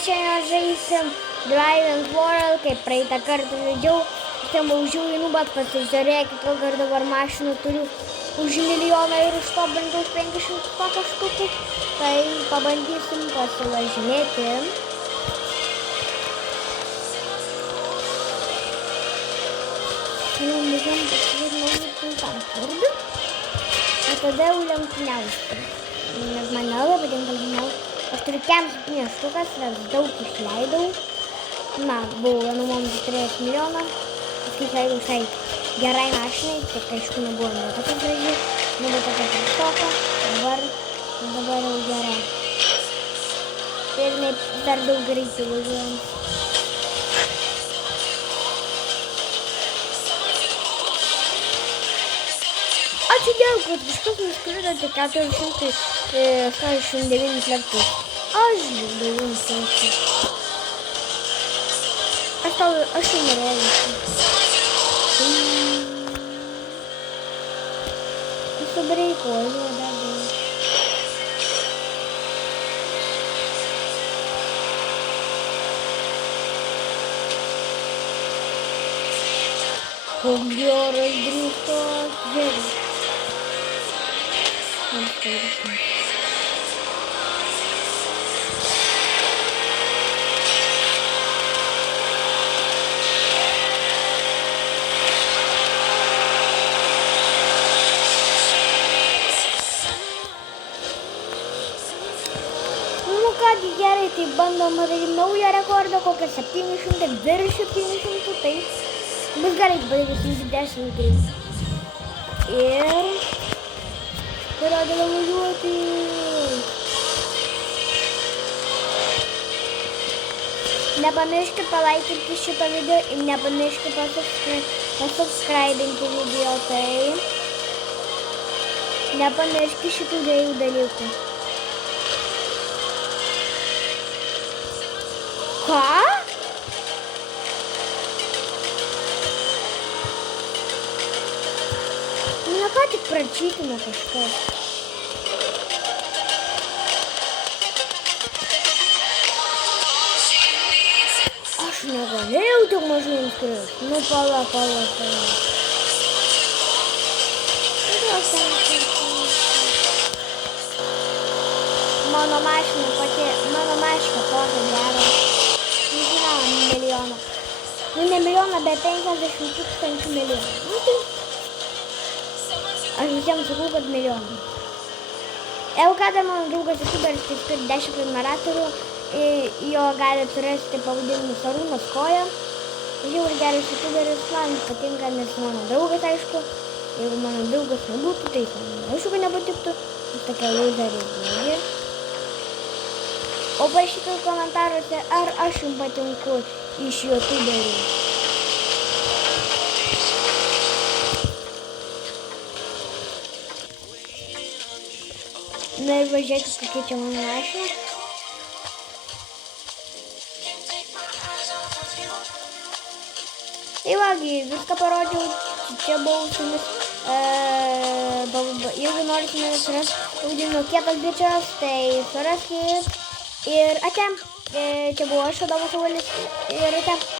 šiandien žaisim Driving World, kaip praeitą kartą žaidžiau. Ten baužiau į nubat, pasižiūrėkit, kokią dabar mašiną turiu už 1 milijoną ir už to bandau 500 kažkokių. Tai pabandysim pasivažinėti. Važiuojam pasižiūrėti naujų pultam kurdų. O tada jau lenktyniausiu. Nes man nelabai patinka lenktyniausiu. Aš turiu 4 štukas, nes daug išleidau. Na, buvau vienu momentu 3 milijoną. Paskui išleidau šai gerai mašinai, tik aišku nebuvo ne tokia graži. Nebuvo tokia prastoka. Dabar jau gera. Ir ne per daug greitai važiuojam. Ačiū Dievui, kad kažkas nuskridote 489 lėktuvus. Aš daugiau nuskridote. Aš jau norėjau. Subreikuoju dar daug. Koks geras driftas. Gerai. Gerai, tai bandom daryti naują rekordą, kokią 700, virš 700, tai bus gerai, padarysim didesnį greitį. Ir pradedam važiuoti. Nepamirškit palaikinti šitą video ir nepamirškit pasubscribinti video, tai nepamirškit šitų 2 dalykų. Ką? Na ką tik pračytina kažkas. Aš negalėjau tik mažai nuskristi. Nu pala. Mano mašina tokia gera. Milijoną. Nu, ne milijoną, bet 50 tūkstančių milijonų. Nu, tai aš visiems sakau, kad milijoną. Jeigu ką, dar mano draugas youtuberis, tai turi 10 prenumeratorių, jo gali turėti pavadinimu Sarūnas Koja. Žiauriai geras youtuberis, man patinka, nes mano draugas, aišku. Jeigu mano draugas nebūtų, tai aišku, kad nepatiktų. Jis tokia lūzerė blogi. O parašykite komentaruose, ar aš jums patinku iš youtuberių. Na ir važiuokit, kokia čia mano mašina. Tai vagi, viską parodžiau, čia buvau su jumis. Jeigu norite mane surasti, vadinu Kietas Bičas, tai suraskit. Ir ate, čia buvo aš, Adomas Uvalis, ir ate.